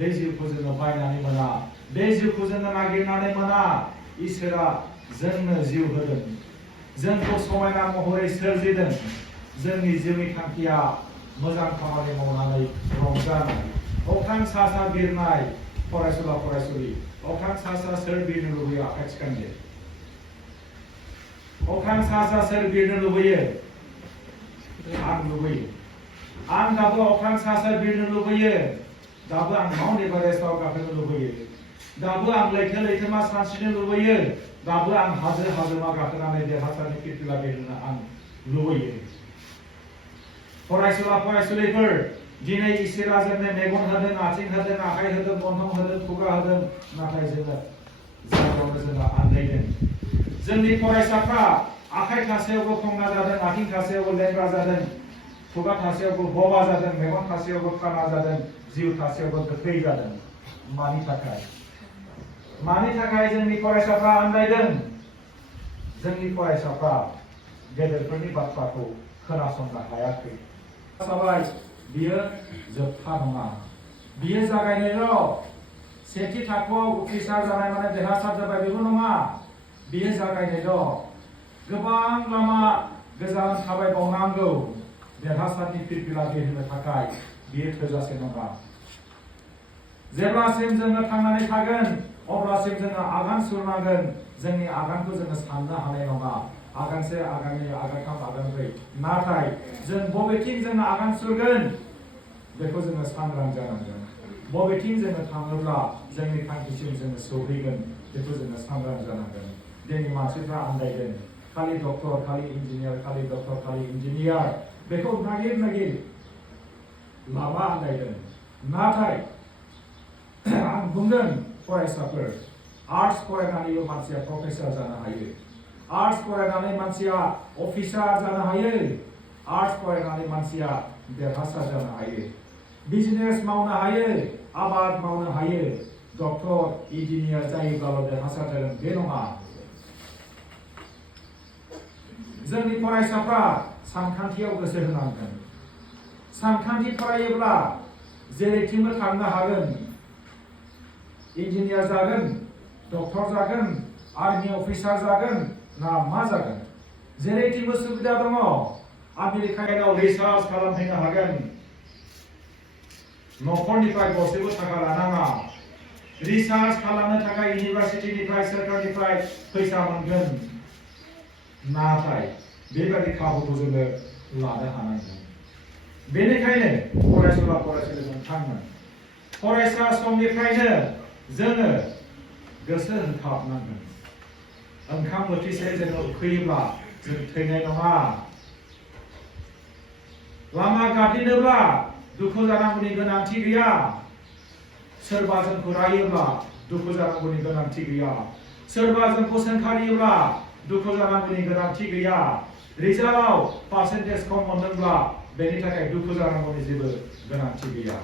बे जिउखौ जोङो बायनानै मोना बे जिउखौ जोङो नागिरनानै मोना इसोरा जोंनो जिउ होदों जोंखौ समायना महरै सोरजिदों जोंनि जिउनि थांखिया मोजां खामानि मावनानै रंजानाय अख्रां सा सा बिरनाय फरायसुला फरायसुलि अख्रां सा सा सोर बिरनो लुबैयो आखाइ थिखांदो अख्रां सा सा सोर बिरनो लुबैयो आं लुबैयो आं दाबो अख्रां सा सा बिरनो लुबैयो दाबो आं माउन्ट एभारेस्टआव गाखोनो लुबैयो दाबो आं लैथो लैथोमा सानस्रिनो लुबैयो दाबो आं हाजो हाजोमा गाखोनानै देरहासारनि फिरफिला बिरनो आं लुबैयो फरायसुला फरायसुलिफोर दिनै इसोरा जोंनो मेगन होदों आथिं होदों आखाइ होदों गन्थं होदों खुगा होदों नाथाय जोङो जायगायावनो जोङो आन्दायदों जोंनि फरायसाफ्रा आखाइ थासेयावबो खंना जादों आथिं थासेयावबो लेंग्रा जादों खुगा थासेयावबो बबा जादों मेगन थासेयावबो खाना जादों जिउ थासेयावबो गोथै जादों मानि थाखाय जोंनि फरायसाफ्रा आन्दायदों जोंनि फरायसाफ्रा गेदेरफोरनि बाथ्राखौ खोनासंनो हायाखै जाबाय बियो जोबथा नङा बियो जागायनायल' सेथि थाखोआव उथ्रिसार जानाय माने देरहासार जाबाय बेबो नङा बियो जागायनायल' गोबां लामा गोजान थाबायबावनांगौ देरहासारनि फिरफिला बिरहोनो थाखाय बियो थोजासे नङा जेब्लासिम जोङो थांनानै थागोन अब्लासिम जोङो आगान सुरनांगोन जोंनि आगानखौ जोङो साननो हानाय नङा आगानसे आगाननै आगानथाम आगानब्रै नाथाय जों बबेथिं जोङो आगान सुरगोन बेखौ जोङो सांग्रां जानांगोन बबेथिं जोङो थाङोब्ला जोंनि थांखिसिम जोङो सौहैगोन बेखौ जोङो सांग्रां जानांगोन दिनै मानसिफ्रा आन्दायदों खालि डक्टर खालि इन्जिनियार खालि डक्टर खालि इन्जिनियार बेखौ नागिर लामा आन्दायदों नाथाय आं बुंदों फरायसाफोर आर्ट्स फरायनानैबो मानसिया प्रफेसर जानो हायो आर्ट्स फरायनानै मानसिया अफिसार जानो हायो आर्ट्स फरायनानै मानसिया देरहासार जानो हायो बिजनेस मावनो हायो आबाद मावनो हायो डक्टर इन्जिनियार जायोब्लाल' देरहासार जागोन बे नङा जोंनि फरायसाफ्रा सानखान्थियाव गोसो होनांगोन सानखान्थि फरायोब्ला जेरैथिंबो थांनो हागोन इन्जिनियार जागोन डक्टर जागोन आर्मि अफिसार जागोन ना मा जागोन जेरैथिंबो सुबिदा दङ आमेरिकायाव रिसार्च खालामहैनो हागोन न'खरनिफ्राय गरसेबो थाखा लानाङा रिसार्च खालामनो थाखाय इउनिभार्सिटिनिफ्राय सोरखारनिफ्राय फैसा मोनगोन नाथाय बेबादि खाबुखौ जोङो लानो हानांगोन बेनिखायनो फरायसुला फरायसुलि नोंथांमोन फरायसा समनिफ्रायनो जोङो गोसो होथाबनांगोन ओंखाम बोथिसे जोङो उखैयोब्ला जों थैनाय नङा लामा गाथेनोब्ला दुखु जानांगौनि गोनांथि गैया सोरबा जोंखौ रायोब्ला दुखु जानांगौनि गोनांथि गैया सोरबा जोंखौ सोंखारियोब्ला दुखु जानांगौनि गोनांथि गैया रिजाल्टआव पार्सेन्टेज खम मोनदोंब्ला बेनि थाखाय दुखु जानांगौनि जेबो गोनांथि गैया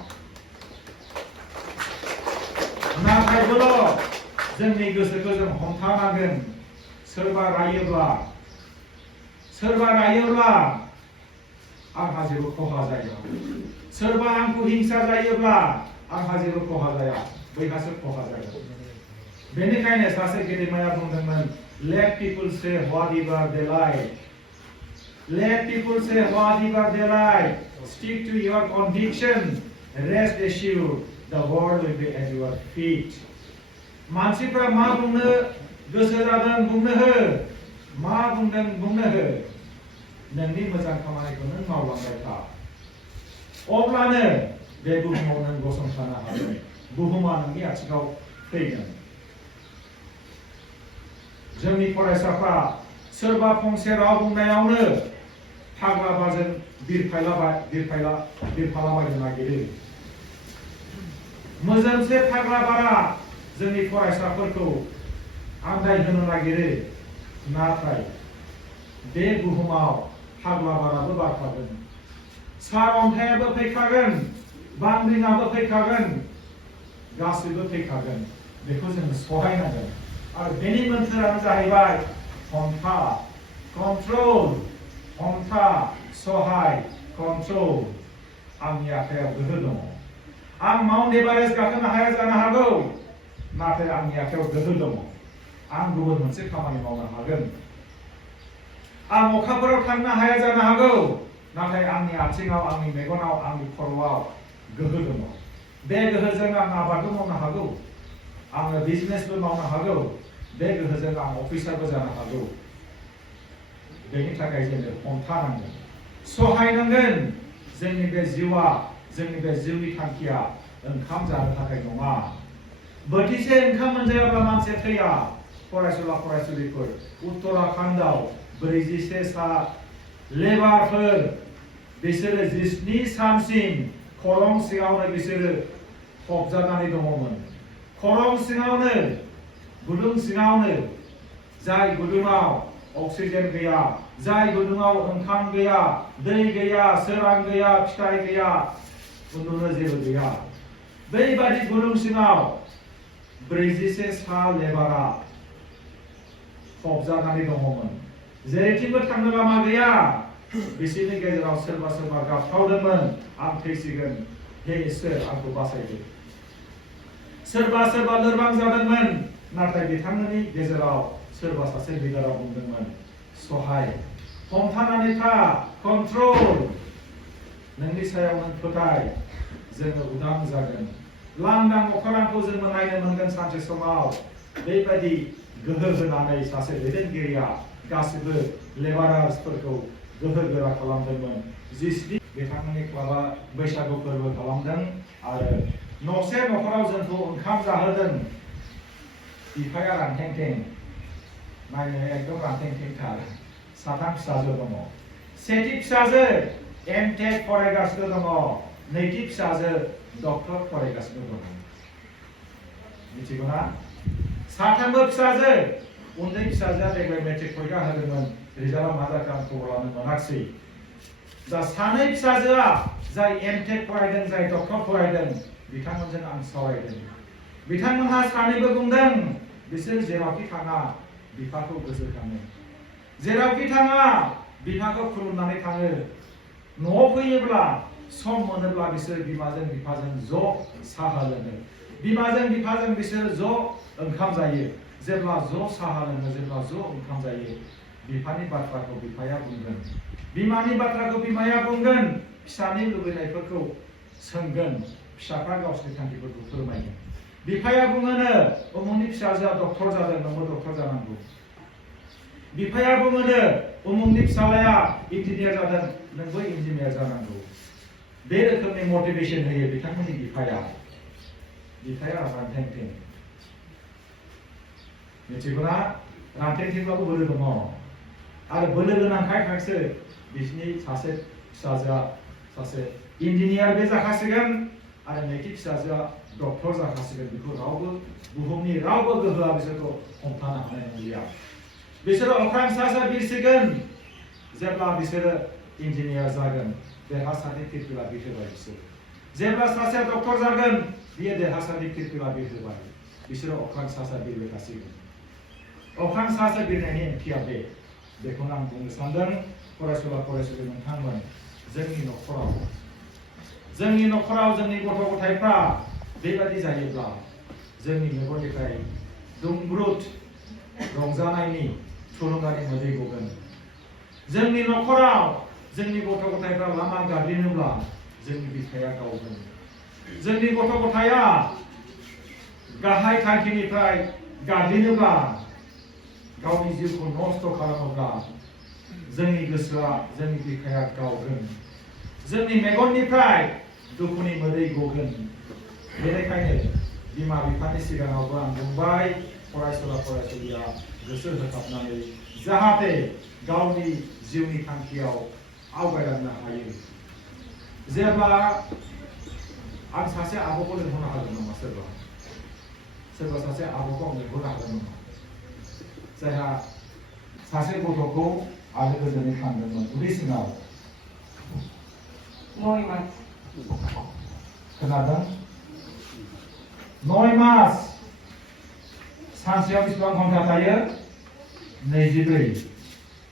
नाथायबोल' जोंनि गोसोखौ जों हमथानांगोन सोरबा रायोब्ला आंहा जेबो खहा जाया सोरबा आंखौ हिंसा जायोब्ला आंहा जेबो खहा जाया बैहासो खहा जायो बेनिखायनो सासे गेदेमाया बुंदोंमोन let people say whatever they like let people say whatever they like stick to your conviction rest assured the world will be at your feet मानसिफ्रा मा बुंनो गोसो जादों बुंनो हो मा बुंदों बुंनो हो नोंनि मोजां खामानिखौ नों मावलांबाय था अब्लानो बे बुहुमाव नों गसंथानो हागोन बुहुमा नोंनि आथिङाव फैगोन जोंनि फरायसाफ्रा सोरबा फंसे राव बुंनायावनो फाग्लाबाजों बिरफालाबायनो नागिरो मोजोमसे फाग्लाबारा जोंनि फरायसाफोरखौ आन्दायहोनो नागिरो नाथाय बे बुहुमाव फाग्लाबाराबो बारखागोन सारअन्थाइयाबो फैखागोन बांग्रिङाबो फैखागोन गासैबो फैखागोन बेखौ जों सहायनांगोन आरो बेनि मोन्थोरानो जाहैबाय हमथा कन्ट्रल हमथा सहाय कन्ट्रल आंनि आखायाव गोहो दङ आं माउन्ट एभारेस्ट गाखोनो हाया जानो हागौ नाथाय आंनि आखायाव गोहो दङ आं गुबुन मोनसे खामानि मावनो हागोन आं अखाफोराव थांनो हाया जानो हागौ नाथाय आंनि आथिङाव आंनि मेगनाव आंनि खर'आव गोहो दङ बे गोहोजों आं आबादबो मावनो हागौ आङो बिजनेसबो मावनो हागौ बे गोहोजों आं अफिसारबो जानो हागौ बेनि थाखाय जोङो हमथानांगोन सहायनांगोन जोंनि बे जिउआ जोंनि बे जिउनि थांखिया ओंखाम जानो थाखाय नङा बोथिसे ओंखाम मोनजायाब्ला मानसि थैया फरायसुला फरायसुलिफोर उत्तराखन्डआव 47 लेबारफोर बिसोरो 19 सानसिम खरं सिङावनो बिसोरो फबजानानै दङमोन खरं सिङावनो गुदुं सिङावनो जाय गुदुङाव अक्सिजेन गैया जाय गुदुङाव ओंखाम गैया दै गैया सोरां गैया फिथाइ गैया उन्दुनो जेबो गैया बैबादि गुदुं सिङाव 47 लेबारा फबजानानै दङमोन जेरैथिंबो थांनो लामा गैया बिसोरनि गेजेराव सोरबा सोरबा गाबख्रावदोंमोन आं थैसिगोन हे इसोर आंखौ बासायदो सोरबा सोरबा लोरबां जादोंमोन नाथाय बिथांमोननि गेजेराव सोरबा सासे लिडारा बुंदोंमोन सहाय हमथानानै था कन्ट्रल नोंनि सायाव नों फोथाय जोङो उदां जागोन लांदां अख्रांखौ जोङो नायनो मोनगोन सानसे समाव बेबायदि गोहो होनानै सासे दैदेनगिरिया गासिबो लेबारार्सफोरखौ गोहो गोरा खालामदोंमोन जिस्नि बिथांमोननि क्लाबा बैसागु फोरबो खालामदों आरो न'से न'खराव जोंखौ ओंखाम जाहोदों बिफाया रानथेंथें नायनो एकदम रानथेंथेंथार साथाम फिसाजो दङ सेथि फिसाजो एमटेक फरायगासिनो दङ नैथि फिसाजो डक्टर फरायगासिनो दङ मिथिगौना साथामबो फिसाजो उन्दै फिसाजोआ देग्लाय मेट्रिक फरिखा होदोंमोन रिजाल्टआ मा जाखो आं खबर लानो मोनाखिसै दा सानै फिसाजोआ जाय एमटेक फरायदों जाय डक्टर फरायदों बिथांमोनजों आं सावरायदों बिथांमोनहा सानैबो बुंदों बिसोर जेरावखि थाङा बिफाखौ गोसोखाङो जेरावखि थाङा बिफाखौ खुलुमनानै थाङो न'आव फैयोब्ला सम मोनोब्ला बिसोर बिमाजों बिफाजों ज' साहा लोङो बिमाजों बिफाजों बिसोर ज' ओंखाम जायो जेब्ला ज' साहा लोङो जेब्ला ज' ओंखाम जायो बिफानि बाथ्राखौ बिफाया बुंगोन बिमानि बाथ्राखौ बिमाया बुंगोन फिसानि लुबैनायफोरखौ सोंगोन फिसाफ्रा गावसोरनि थांखिफोरखौ फोरमायगोन बिफाया बुङोनो उमुकनि फिसाजोआ डक्टर जादों नोंबो डक्टर जानांगौ बिफाया बुङोनो उमुकनि फिसालाया इन्जिनियार जादों नोंबो इन्जिनियार जानांगौ बे रोखोमनि मटिभेसन होयो बिथांमोननि बिफाया रानथेंथें मिथिगौना रानथेंथेंब्लाबो बोलो दङ आरो बोलो गोनांखाय खायसो बिसिनि सासे फिसाजोआ सासे इन्जिनियार बे जाखासिगोन आरो नैथि फिसाजोआ डक्टर जाखासिगोन बेखौ रावबो बुहुमनि रावबो गोहोआ बिसोरखौ हमथानो हानाय नंलिया बिसोरो अख्रां सा सा बिरसिगोन जेब्ला बिसोरो इन्जिनियार जागोन देरहासारनि फिरफिला बिरहोबाय बिसोर जेब्ला सासे डक्टर जागोन बियो देरहासारनि फिरफिला बिरहोबाय बिसोरो अख्रां सा सा बिरबाय थासिगोन अख्रां सा सा बिरनायनि ओंथिया बेखौनो आं बुंनो सानदों फरायसुला फरायसुलि नोंथांमोन जोंनि न'खराव जोंनि गथ' गथायफ्रा बेबादि जायोब्ला जोंनि मेगननिफ्राय दुंब्रुद रंजानायनि थुलुंगानि मोदै गगोन जोंनि न'खराव जोंनि गथ' गथायफ्रा लामा गाग्लिनोब्ला जोंनि बिखाया गावगोन जोंनि गथ' गथाया गाहाय थांखिनिफ्राय गाग्लिनोब्ला गावनि जिउखौ नस्थ' खालामोब्ला जोंनि गोसोआ जोंनि बिखाया गावगोन जोंनि मेगननिफ्राय दुखुनि मोदै गगोन बेनिखायनो बिमा बिफानि सिगाङावबो आं बुंबाय फरायसुला फरायसुलिया गोसो होथाबनानै जाहाथे गावनि जिउनि थांखियाव आवगायलांनो हायो जेब्ला आं सासे आब'खौ लिंहरनो हागोन नामा सोरबा सासे आब'खौ आं लिंहरनो हागोन नामा जायहा सासे गथ'खौ आलो गोजोनै खांदोंमोन उदै सिङाव 9 मास खोनादों 9 मास सानसेयाव बेसेबां घन्टा थायो 24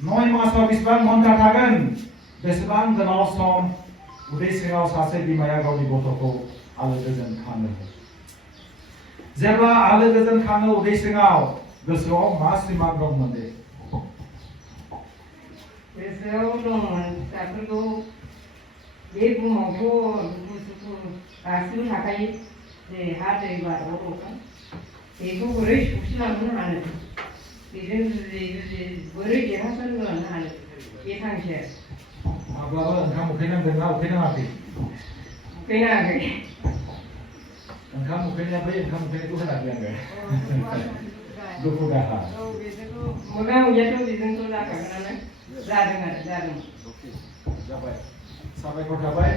9 मासाव बेसेबां घन्टा थागोन बेसेबां गोलाव सम उदै सिङाव सासे बिमाया गावनि गथ'खौ आलो गोजोन खाङो जेब्ला आलो गोजोन खाङो उदै सिङाव गोसोआव मा सिमां दंमोन दे गोसोआव दंमोन फिसाफोरखौ बे बुहुमावथ' दुखु गासिबो थाखायो जे हा दै बार अर अख्रां बेखौ बोरै सौसिलांनो हानो बेजों जुजियै जुजियै बोरै देरहासार जालांनो हानो बे थांखिया माब्लाबा ओंखाम उखैनांदोंना उखैनाङाखै उखैनाङाखै ओंखाम उखैनाया बै ओंखाम उखैनायखौ होनाखै आङो दुखु दाहा मोगा मोगियाथ' बेजोंथ' जाखागोनानो जादों आरो जादों जाबाय साबायखर थाबाय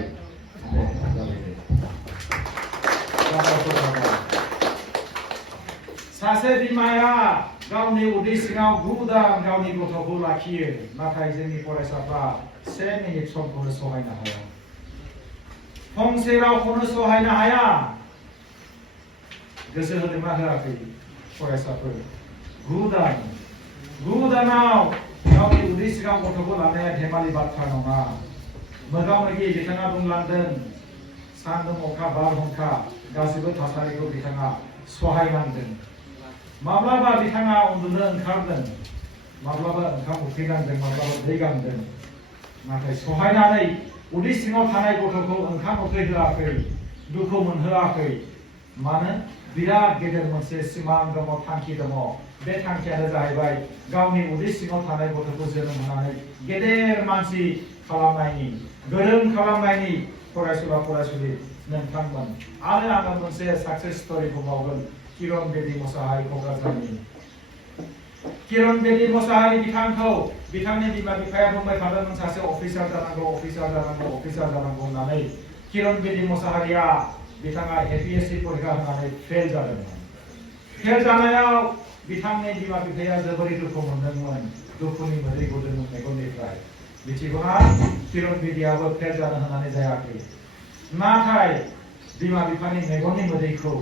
दे जाबाय दे साबायखर थाबाय सासे बिमाया गावनि उदै सिङाव गुदान गावनि गथ'खौ लाखियो नाथाय जोंनि फरायसाफ्रा 1 मिनिट समखौनो सहायनो हाया फंसे रावखौनो सहायनो हाया गोसो होदोंना होआखै फरायसाफोर गुदानाव गावनि उदै सिङाव गथ'खौ लानाया धेमालि बाथ्रा नङा मोगा मोगि बिथाङा बुंलांदों सान्दुं अखा बारहुंखा गासिबो थासारिखौ बिथाङा सहायनांदों माब्लाबा बिथाङा उन्दुनो ओंखारदों माब्लाबा ओंखाम उखैनांदों माब्लाबा दै गांदों नाथाय सहायनानै उदै सिङाव थानाय गथ'खौ ओंखाम उखै होआखै दुखु मोनहोआखै मानो बिराद गेदेर मोनसे सिमां दङ थांखि दङ बे थांखियानो जाहैबाय गावनि उदै सिङाव थानाय गथ'खौ जोनोम होनानै गेदेर मानसि खालामनायनि गोरों खालामनायनि फरायसुला फरायसुलि नोंथांमोन आरो आङो मोनसे साक्सेस स्ट'रि बुंबावगोन किरण बेदी मोसाहारि क'क्राझारनि किरण बेदी मोसाहारि बिथांखौ बिथांनि बिमा बिफाया बुंबाय थादोंमोन सासे अफिसार जानांगौ होननानै किरण बेदी मोसाहारिया बिथाङा APSC परीक्षा होनानै फेल जादोंमोन फेल जानायाव बिथांनि बिमा बिफाया जोबोरै दुखु मोनदोंमोन दुखुनि मोदै गदोंमोन मेगननिफ्राय मिथिगौना किरण बेदीयाबो फेल जानो होनानै जायाखै नाथाय बिमा बिफानि मेगननि मोदैखौ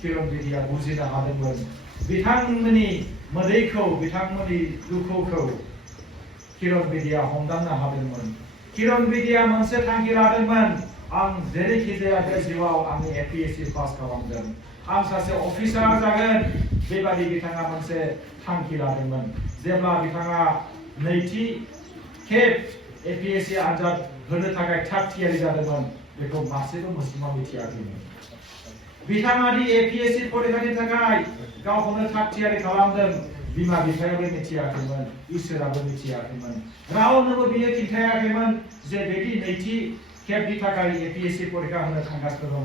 किरण बेदीया बुजिनो हादोंमोन बिथांमोननि मोदैखौ बिथांमोननि दुखुखौ किरण बेदीया हमदांनो हादोंमोन किरण बेदीया मोनसे थांखि लादोंमोन आं जेरैखि जाया बे जिउआव आंनि APSC पास खालामगोन आं सासे अफिसार जागोन बेबादि बिथाङा मोनसे थांखि लादोंमोन जेब्ला बिथाङा नैथि खेब APSC आनजाद होनो थाखाय थाग थियारि जादोंमोन बेखौ मासेबो मुसुमा मिथियाखैमोन बिथाङा दि APSC परीक्षानि थाखाय गावखौनो थाग थियारि खालामदों बिमा बिफायाबो मिथियाखैमोन इसोराबो मिथियाखैमोन रावनोबो बियो खिन्थायाखैमोन जे बेदि नैथि खेबनि थाखाय APSC परीक्षा होनो थांगासिनो दङ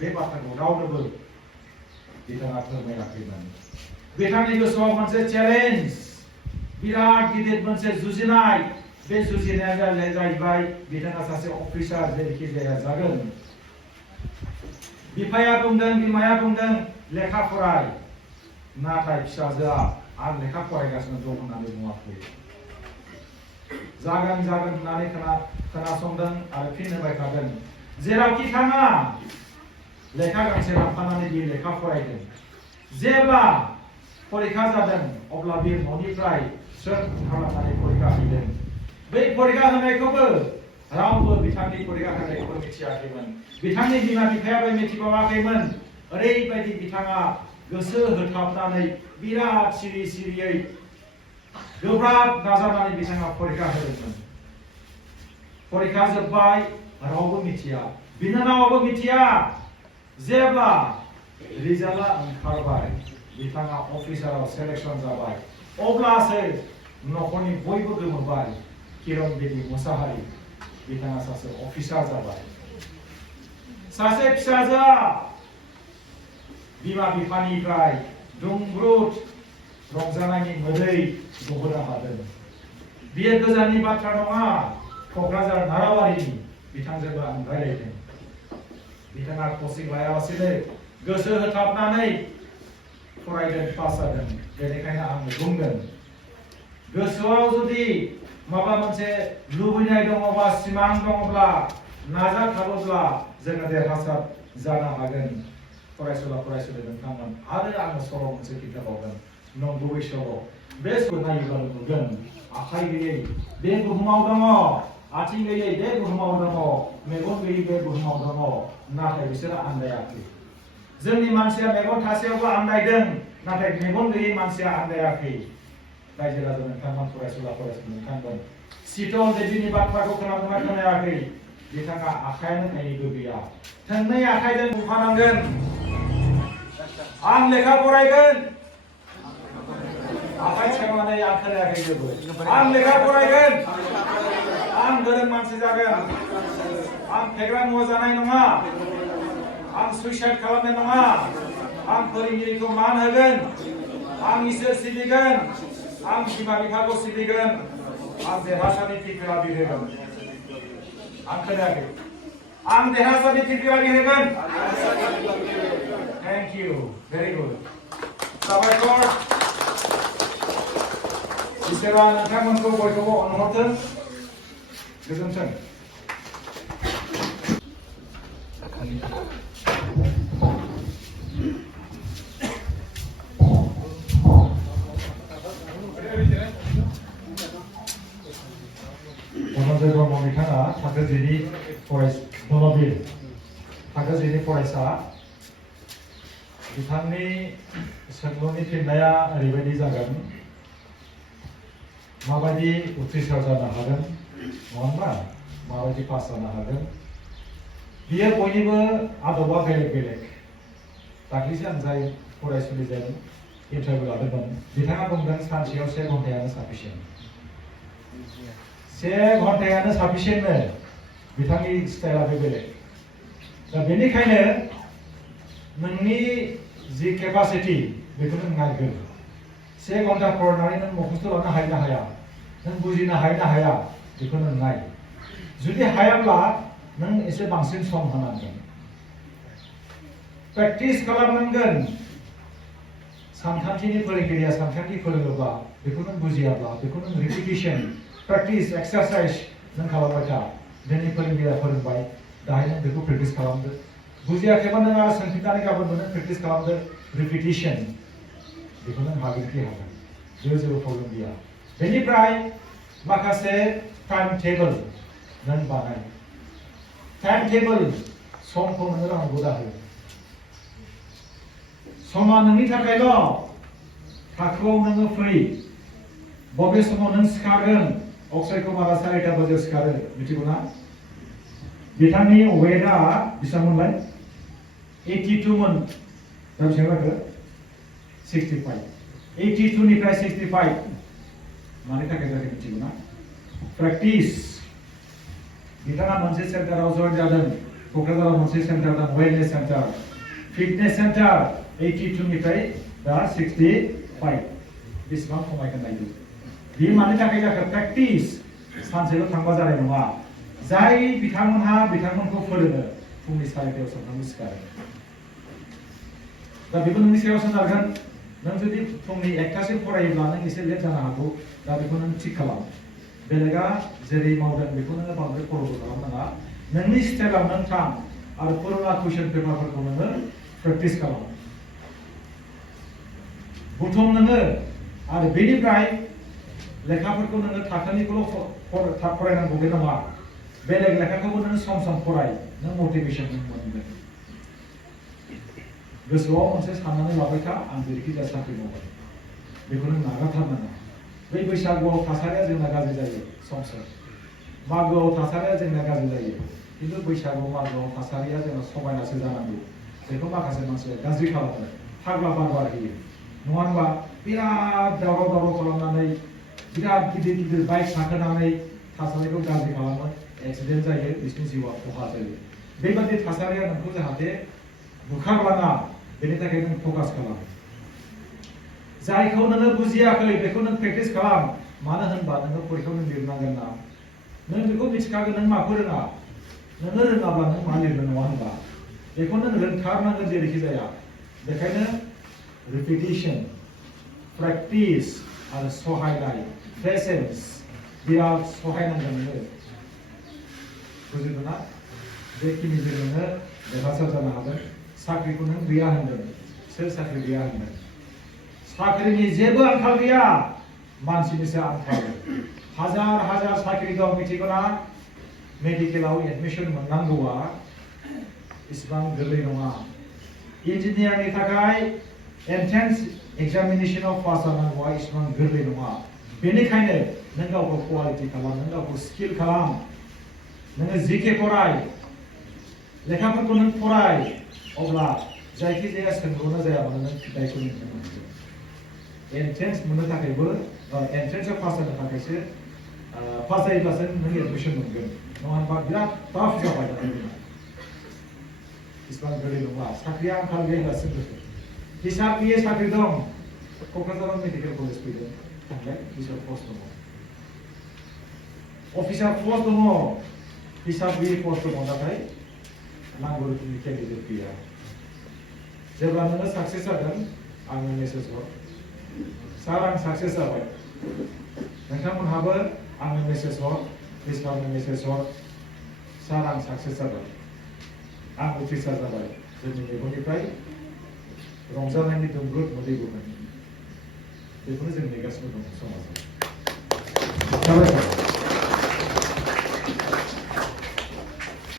बे बाथ्राखौ रावनोबो बिथाङा फोरमायाखैमोन बिथांनि गोसोआव मोनसे चेलेन्ज बिराद गिदिर मोनसे जुजिनाय बे जुजिनाया जाहैबाय बिथाङा सासे अफिसार जेरैखि जाया जागोन बिफाया बुंदों बिमाया बुंदों लेखा फराय नाथाय फिसाजोआ आं लेखा फरायगासिनो दं होननानै बुङाखै जागोन होननानै खोनासंदों आरो फिन होबाय थादों जेरावखि थाङा लेखा गांसे लांफानानै बियो लेखा फरायदों जेब्ला परीक्षा जादों अब्ला बियो न'निफ्राय स्रोद ओंखारलांनानै परीक्षा हैदों बै परीक्षा होनायखौबो रावबो बिथांनि परीक्षा होनायखौबो मिथियाखैमोन बिथांनि बिमा बिफायाबो मिथिबावाखैमोन ओरैबायदि बिथाङा गोसो होथाबनानै बिराद सिरियै गोब्राब नाजानानै बिथाङा परीक्षा होदोंमोन परीक्षा जोब्बाय रावबो मिथिया बिनानावाबो मिथिया जेब्ला रिजाल्टआ ओंखारबाय बिथाङा अफिसाराव सेलेक्शन जाबाय अब्लासो न'खरनि बयबो गोमोबाय किरण बेदी मोसाहारि बिथाङा सासे अफिसार जाबाय सासे फिसाजोआ बिमा बिफानिफ्राय दुंब्रुद रंजानायनि मोदै गहोनो हादों बियो गोजाननि बाथ्रा नङा क'क्राझार नाराबारिनि बिथांजोंबो आं रायज्लायदों बिथाङा कचिं लायालासेनो गोसो होथाबनानै फरायदों पास जादों बेनिखायनो आं बुंगोन गोसोआव जुदि माबा मोनसे लुबैनाय दङबा सिमां दङब्ला नाजाथाबोब्ला जोङो देरहासार जानो हागोन फरायसुला फरायसुलि नोंथांमोन आरो आङो सल' मोनसे खिन्थाबावगोन नंगुबै सल' बे सल' नायोब्ला नुगोन आखाइ गैयै बे बुहुमाव दङ आथिं गैयै बे बुहुमाव दङ मेगन गैयै बे बुहुमाव दङ नाथाय बिसोरो आन्दायाखै जोंनि मानसिया मेगन थासेयावबो आन्दायदों नाथाय मेगन गैयै मानसिया आन्दायाखै रायजो राजा नोंथांमोन फरायसुला फरायसुलि नोंथांमोन सितल देबिनि बाथ्राखौ खोनादोंना खोनायाखै बिथाङा आखायानो थाइनैबो गैया थोंनै आखाइजों बुंफानांगोन आं लेखा फरायगोन आखाइ सेवनानै आं खोनायाखै जेबो आं लेखा फरायगोन आं गोरों मानसि जागोन आं फेग्रा मुवा जानाय नङा आं सुइसाइड खालामनाय नङा आं फोरोंगिरिखौ मान होगोन आं इसोर सिबिगोन आं बिमा बिफाखौ सिबिगोन आं देरहासारनि फिरफिला बिरहोगोन आं खोनायाखै आं देरहासारनि फिरफिला बिरहोगोन थेंक इउ भेरि गुड साबायखर इसोरा नोंथांमोनखौ बयखौबो अनहरथों गोजोन्थों धनन्जय ब्रह्म बिथाङा थाखो जिनि धनबीर थाखो जिनि फरायसा बिथांनि सोंलुनि फिननाया ओरैबायदि जागोन माबायदि उथ्रिसार जानो हागोन नङा होनबा माबायदि पास जानो हागोन बियो बयनिबो आदबा बेलेग बेलेग दाख्लैसो आं जाय फरायसुलिजों इन्टारभिउ लादोंमोन बिथाङा बुंदों सानसेयाव 1 घन्टायानो साफिसियेन्ट 1 घन्टायानो साफिसियेन्टनो बिथांनि स्टाइला बेलेग दा बेनिखायनो नोंनि जि केपासिटि बेखौ नों नायगोन 1 घन्टा फरायनानै नों मखस्थ' लानो हायो ना हाया नों बुजिनो हायो ना हाया बेखौ नों नाय जुदि हायाब्ला नों एसे बांसिन सम होनांगोन प्रेक्टिस खालामनांगोन सानखान्थिनि फोरोंगिरिया सानखान्थि फोरोङोब्ला बेखौ नों बुजियाब्ला बेखौ नों रिपिटिसन प्रेक्टिस एक्सारसाइज नों खालामबाय था दिनै फोरोंगिरिया फोरोंबाय दाहाय नों बेखौ प्रेक्टिस खालामदो बुजियाखैबा नों आरो सोंफिननानै गाबोनबो नों प्रेक्टिस खालामदो रिपिटिसन बेखौ नों हागोनखि हागोन बेयाव जेबो प्रब्लेम गैया बेनिफ्राय माखासे टाइम टेबल नों बानाय टाइम टेबल समखौ नोङो रावनोबो दाहो समा नोंनि थाखायल' थाखोआव नोङो फै बबे समाव नों सिखारगोन अक्षय कुमारा 4टा बाजियाव सिखारो मिथिगौ ना बिथांनि वेटआ बेसेबांमोनलाय 82 मोन दा बेसेबां जाखो 65 82 निफ्राय 65 मानि थाखाय जाखो मिथिगौ ना प्रेक्टिस बिथाङा मोनसे सेन्टाराव जइन जादों क'क्राझाराव मोनसे सेन्टार दं वेलनेस सेन्टार फिटनेस सेन्टार 82 निफ्राय दा 65 बेसेबां खमायगोन नायदो बे मानि थाखाय जाखो प्रेक्टिस सानसेल' थांबा जानाय नङा जाय बिथांमोनहा बिथांमोनखौ फोरोङो फुंनि 4टायाव सानफ्रामबो सिखारो दा बेबो नोंनि सायाव सोनारगोन नों जुदि फुंनि 1टासिम फरायोब्ला नों एसे लेट जानो हागौ दा बेखौ नों थिक खालाम बेलेगा जेरै मावदों बेखौ नोङो बांद्राय फल'बो खालामनाङा नोंनि स्टाइलाव नों थां आरो पुराना कुइसन पेपारफोरखौ नोङो प्रेक्टिस खालाम बुथुम नोङो आरो बेनिफ्राय लेखाफोरखौ नोङो थाखोनिखौल' फरायनांगौ बे नङा बेलेग लेखाखौबो नों सम सम फराय नों मटिभेसन मोनगोन गोसोआव मोनसे साननानै लाबाय था आं जेरैखि जाया साख्रि मावगोन बेखौ नों नागारथारनाङा बै बैसागुआव थासारिया जोंना गाज्रि जायो सम सम मागोआव थासारिया जोंना गाज्रि जायो खिन्थु बैसागु मागोआव थासारिया जोंना समायनासो जानांगौ बेखौ माखासे मानसिया गाज्रि खालामो फाग्ला बारबार होयो नङा होनबा बिराद दावराव दावराव खालामनानै बिराद गिदिर गिदिर बाइक साखोनानै थासारिखौ गाज्रि खालामो एक्सिडेन्ट जायो बिसोरनि जिउआ खहा जायो बेबादि थासारिया नोंखौ जाहाथे बुखारलाङा बेनि थाखाय नों फकास खालाम जायखौ नोङो बुजियाखै बेखौ नों प्रेक्टिस खालाम मानो होनबा नोङो फरिखायाव नों लिरनांगोन ना नों बेखौ मिथिखागोन नों माखौ रोङा नोङो रोङाब्ला नों मा लिरनो नङा होनबा बेखौ नों रोंथारनांगोन जेरैखि जाया बेखायनो रिपिटिसन प्रेक्टिस आरो सहायनाय पेसेन्स बिराद सहायनांगोन नोङो बुजिदों ना बेखिनिजों नोङो देरहासार जानो हागोन साख्रिखौ नों गैया होनदों सोर साख्रि गैया होनदों साख्रिनि जेबो आंखाल गैया मानसिनिसो आंखाल हाजार हाजार साख्रि दं मिथिगौ ना मेडिकेलाव एडमिशन मोननांगौआ इसेबां गोरलै नङा इन्जिनियारनि थाखाय एन्ट्रेन्स एग्जामिनेशनाव पास जानांगौआ इसेबां गोरलै नङा बेनिखायनो नों गावखौ क्वालिटि खालाम नों गावखौ स्किल खालाम नोङो जिके फराय लेखाफोरखौ नों फराय अब्ला जायखिजाया सोंलुनो जाया मानो नों फिथाइखौ मोननो मोनगोन एन्ट्रेन्स मोननो थाखायबो एन्ट्रेन्सआव पास जानो थाखायसो पास जायोब्लासो नों एडमिशन मोनगोन नङा होनबा बिराद टाफ जाबाय दा इसेबां गोरलै नङा साख्रिया आंखाल गैया दासिमबो हिसाब बिए साख्रि दं क'क्राझाराव मेडिकेल कलेज फैदों थांबाय हिसाब पस्ट दङ अफिसार पस्ट दङ हिसाब बिए पस्ट दङ नाथाय नांगौ रोखोमनि केन्डिडेट गैया जेब्ला नोङो साक्सेस जागोन आंनो मेसेज हर सार आं साक्सेस जाबाय नोंथांमोनहाबो आंनो मेसेज हर प्रिन्सिपालनो मेसेज हर सार आं साक्सेस जाबाय आं अफिसार जाबाय जोंनि मेगननिफ्राय रंजानायनि दुंब्रुद मोदै गगोन बेखौनो जों नेगासिनो दं समाजाव